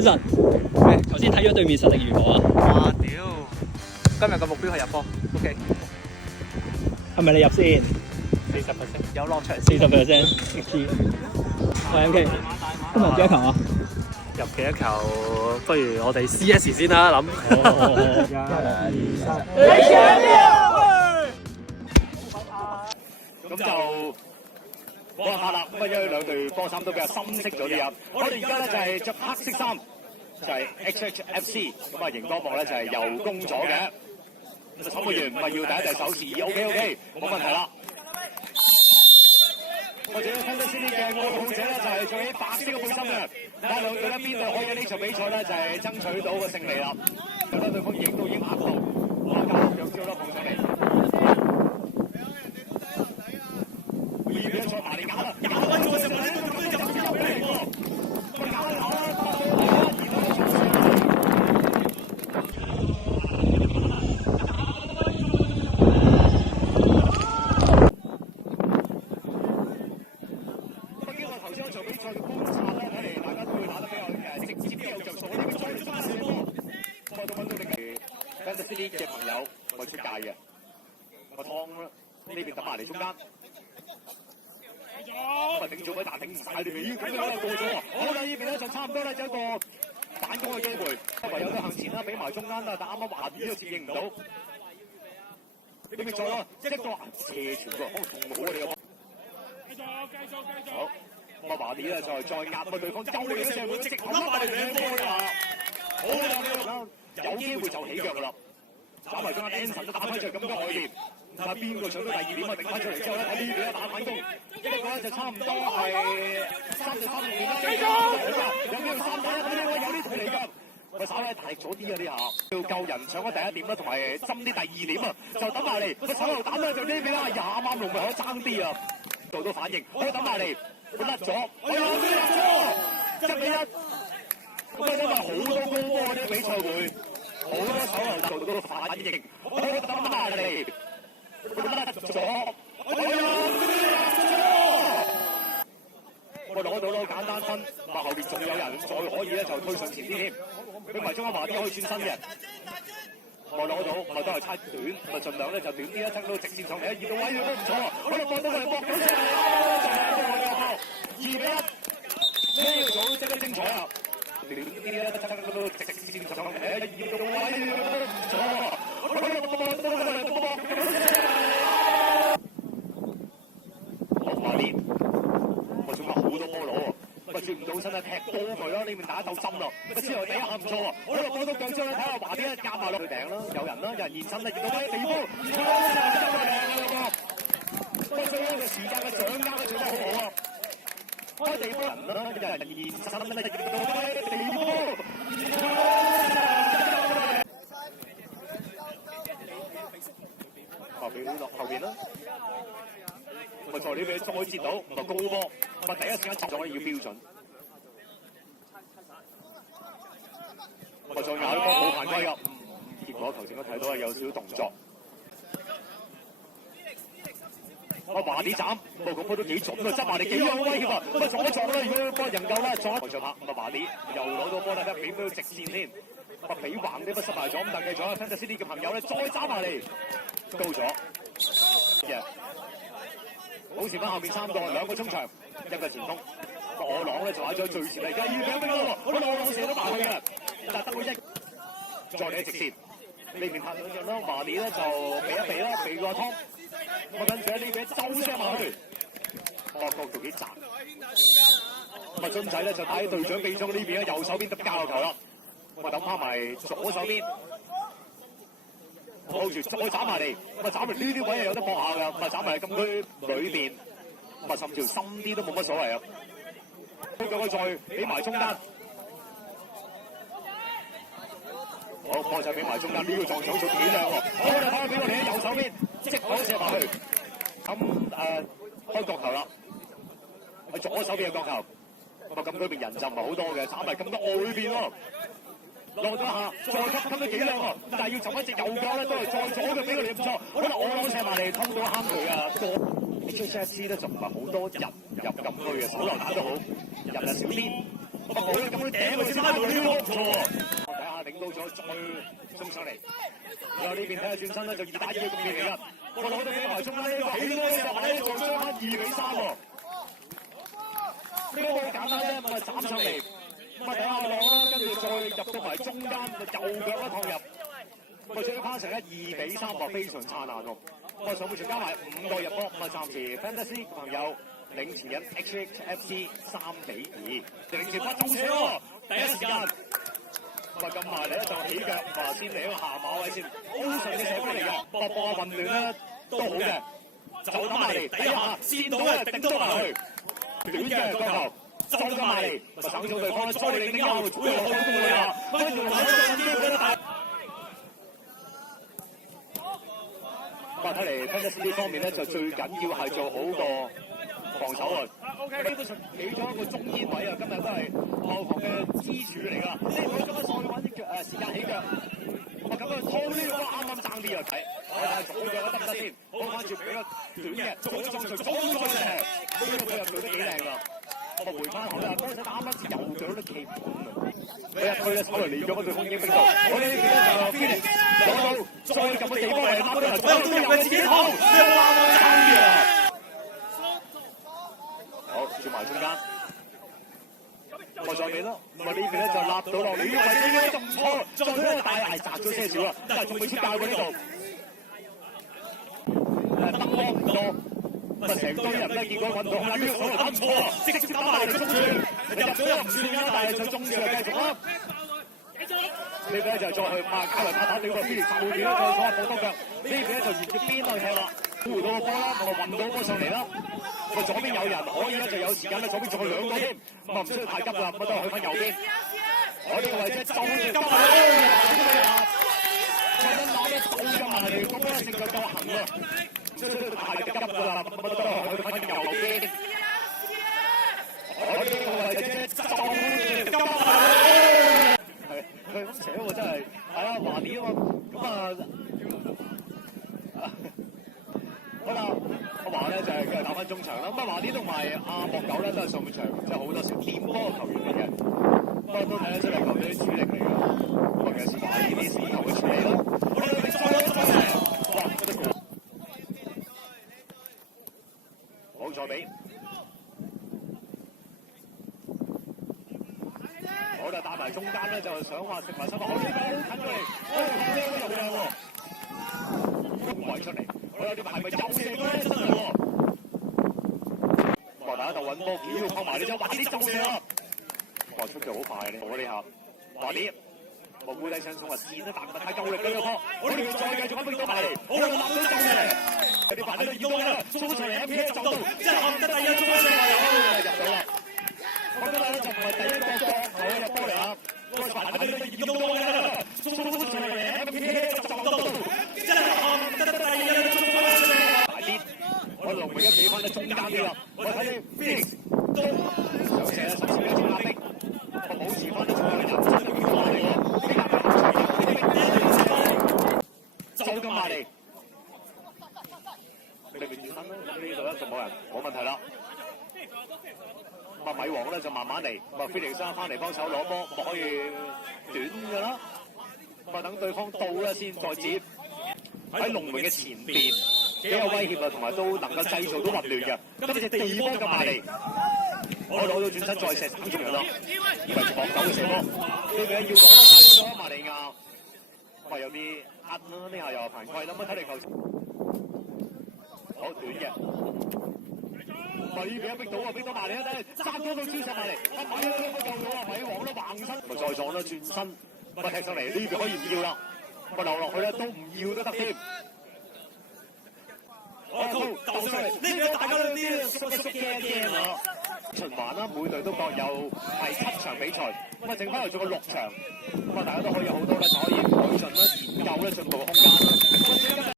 早晨。頭先睇咗對面實力如何啊？哇屌！今日嘅目標係入波，OK。係咪你入先40%有落場？40%。喂 ，OK。今日幾多球啊？入幾多球？不如我哋 CS 先啦，諗。咁就冇辦法啦，咁啊因為兩隊波衫都比較深色咗啲啊。我哋而家咧就係着黑色衫，就係 HHFC， 咁啊熒光幕咧就係右攻咗嘅。守門員唔係要第一就手示意 ，OK， 冇問題啦。我哋聽到先啲嘅愛好者咧就係着起白色嘅背心嘅，睇下兩隊咧邊隊可以喺呢場比賽咧就係爭取到個勝利啦。覺得對方影到已經壓到，哇！加腳招啦，碰上嚟。再埋嚟搞啦，搞緊咗嘅時候咧，咁就入咗嚟喎。我哋搞啦，北京話頭先嗰場比賽嘅觀察咧，睇嚟大家都會打得比較直接啲有著數。我哋再翻射波，再到揾到你嘅 Kansas City 嘅朋友，我出界嘅，我湯啦，呢邊揼埋嚟中間。咁啊頂住位，但頂唔晒你哋，咁樣就過咗喎。好啦，呢邊咧就差唔多咧，就一個反攻嘅機會，唯有都行前啦，俾埋中間啦，但啱啱華啲都接應唔到。呢邊再咯，一個斜傳喎，好同我哋嘅波。好，咁啊華啲咧就再壓過對方，救你嘅射門，直頭甩埋嚟兩波啦。好啦，有機會就起腳噶啦，打埋中間 Anson 都打翻出嚟咁多外線。睇下邊個搶到第二點啊！頂翻出嚟之後咧，睇呢邊咧打反攻，一個咧就差唔多係3-3年啦。繼續，有機會3打1，咁呢個有啲距離㗎。喂，稍微大力咗啲啊！呢下要救人搶咗第一點啦，同埋針啲第二點啊，就等埋嚟。喂，手榴彈咧就呢邊啦，廿啱龍咪可爭啲啊！做到反應，可等埋嚟，佢甩咗，哎呀，入咗1-1。咁啊，因為好多高波啲比賽會，好多手榴彈做到反應，可等埋嚟。佢甩咗，我攞到咯，簡單分，話後邊仲有人，再可以咧就推上前啲添。佢唔係中間華啲可以轉身嘅，我攞到，我都係猜短，咪盡量咧就短啲啦，爭到直線上嚟，熱到位都唔錯。我哋搏到佢搏到出嚟，2-1，呢個組真係精彩啊！短啲咧，爭到直線上嚟，熱到位都唔錯。華啲，我仲有好多波攞喎，咪轉唔到身啊，踢波佢啦，呢邊打鬥針啦，之後第一下唔錯喎，我哋攞到腳之後咧，睇下華啲咧夾埋落去頂啦，有人啦，有人現身啦，見到咧地波，喂，最後嘅時間嘅掌握咧做得好好啊，開地波人啦，有人現身啦，見到咧地波。俾落後邊啦，咪在呢邊再接到，咪高波，咪第一時間接咗要標準，咪再咬啲波冇犯規㗎，結果頭先都睇到係有少少動作。我華啲斬，個波都幾準啊，執埋嚟幾有威㗎，咁啊撞一撞啦，如果波人夠啦，撞一撞拍，咁啊華啲又攞到波啦，俾佢直線添，咪俾橫啲不失埋咗，咁但係仲有 Kansas City 嘅朋友咧，再揸埋嚟。高咗，保持翻後面3個，2個中場，一個前鋒，我朗咧就喺咗最前嚟，而家要俾佢咯，我朗射都埋去嘅，但得佢1，再嚟直線，呢邊拍兩隻啦，華利咧就避一避啦，避個湯，我跟住喺呢邊周射埋去，角度幾窄，咁啊樽仔咧就帶隊長避咗呢邊啦，右手邊得交球啦，我等翻埋左手邊。抱住再斬埋嚟，咁啊斬埋呢啲位係有得搏下㗎，咁啊斬埋禁區裏邊，咁啊甚至深啲都冇乜所謂啊！佢再俾埋中間，好波就俾埋中間，呢個撞手做幾靚喎！好啦，睇下俾我哋喺右手邊，即可射埋去，咁開角球啦，喺左手邊嘅角球，咁啊禁區邊人就唔係好多嘅，斬埋咁多外邊咯。落咗下，再吸得幾靚喎！但係要就一隻右腳咧，都係再左腳俾佢哋唔錯。可能我攞射埋嚟，通到坑佢啊！個 HHC 咧就唔係好多人入禁區嘅，手榴彈都好，人就少啲。好啦，咁樣頂佢先拉到呢個唔錯喎。我睇下頂到咗，再送上嚟。然後呢邊睇下轉身咧，就2打2嘅局面嚟㗎。我攞到呢埋中間呢個起波嘅話咧，就將翻2比3喎。呢個好簡單啫，咪斬上嚟，咪睇下浪啦，跟住再入到埋中間，右腳一趟入。咪將翻成2比3喎，非常燦爛喎。我上半場加埋5個入波，咁啊暫時 Fantasy 朋友領前緊 HHFC 3比2，領前翻中射喎，第一時間。咁啊咁埋嚟咧就起腳，話先嚟一個下馬位先，好順嘅射波嚟嘅，波波混亂咧都好嘅，就打埋嚟，第一下先到咧頂咗埋去，短嘅腳球。收咗埋嚟，咪省咗對方，再領啲歐，會好過你啊！跟住攞咗機會啦。咁啊，睇嚟 Fantasy 呢方面咧，就最緊要係做好個防守啊。基本上企咗一個中堅位啊，今日都係後防嘅支柱嚟㗎。即係佢今日再揾啲腳時間起腳，咁啊拖呢個啱啱爭啲啊睇，睇下左腳得唔得先？好翻住比較短嘅，左撞除左再射，呢個佢又做得幾靚㗎。我回翻好啦，嗰陣打乜右腳都企唔穩啊！佢一推咧，手嚟離咗嗰對空已經逼到，我呢邊咧就飛嚟攞到，再撳個地方嚟攬到嚟，左右都入佢自己頭，啱啱爭啲啊！好，轉埋中間，我上面咯，咁啊呢邊咧就立到落嚟，呢個位置呢個唔錯，再咧大嗌擲咗些少啦，但係仲未出界喎呢度，燈光唔多。咁啊，成堆人咧，結果揾到呢個手嚟打唔錯啊！直接打埋嚟中柱，入咗又唔算啦，但係就中柱就繼續啦。呢邊咧就再去拍加嚟拍打呢個菲力後面咧，再攞下火多腳。呢邊咧就沿住邊去踢啦，回到個波啦，我運到波上嚟啦。咁左邊有人可以咧，就有時間咧，左邊仲有2個添，咁啊唔需要太急啦，咁啊都係去翻右邊。我呢個位置就係今日攞咧，咁咧正腳夠行啊！太急㗎啦，乜都去翻右邊。我呢個位置就急啊！係咁扯喎，真係係啊，華年啊嘛，咁啊，好啦，阿華咧就係繼續打翻中場啦。咁啊，華年同埋阿莫九咧都係上半場即係好多時練波嘅球員嚟嘅，不過都睇得出嚟球隊啲主力嚟嘅。咁啊，其實華年啲時候嘅處理啦，我哋再哇，嗰隻球。好再俾，我就打埋中間咧，就想話食埋心話，我呢邊近過嚟，呢個又靚喎，空位出嚟，我有啲係咪又射咧？真係喎，哇！大家就揾波，幾要拋埋呢隻，哇！啲就射啦，哇！出腳好快咧，我呢下，哇！呢我估低上送話線都打唔太夠力呢個波，我哋要再繼續揾飛刀埋嚟，我哋立到就射。有啲排呢個移動啦，衝上嚟 MPA 就到，即係行得第一衝上嚟入到啦。我覺得咧就唔係第一個角球入波嚟啊，我哋排呢個移動啦，衝上嚟 MPA 就到，即係行得第一衝上嚟。大啲，我龍門一企翻喺中間啲啦，我睇啲 Felix 都上射啦，首先俾一壓迫，我保持翻啲速度嚟入，真係要翻嚟喎，就咁埋嚟。你永遠分啦，咁呢度咧就冇人，冇問題啦。咁啊米王咧就慢慢嚟，咁啊菲力山翻嚟幫手攞波，咁可以短㗎啦。咁啊等對方到咧先再接。喺龍門嘅前邊幾有威脅啊，同埋都能夠製造到混亂嘅。今次地波咁埋嚟，我攞到轉身再射3中人啦，以為防守嘅射波。呢邊要講啦，賣咗馬利亞，咁啊有啲壓啦，呢下又係犯規啦，咁睇嚟球。好短嘅，呢邊逼到啊，逼到埋嚟啊！睇揸多到穿上埋嚟，阿米都救到啊！米王都橫身，咪再撞啦，轉身，咪踢上嚟呢邊可以唔要啦，咪留落去咧都唔要都得添。鬥上嚟，呢邊大家都啲縮驚啊！循環啦，每隊都各有係7場比賽，咁啊剩翻嚟仲有6場，咁啊大家都可以好多咧，就可以改進啦、研究咧、進步嘅空間啦。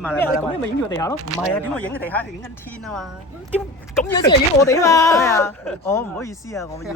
埋嚟，咁樣咪影住個地下咯？唔係啊，點會影個地下？係影緊天啊嘛！點咁樣先係影我哋啊嘛？係啊，我唔好意思啊，我要。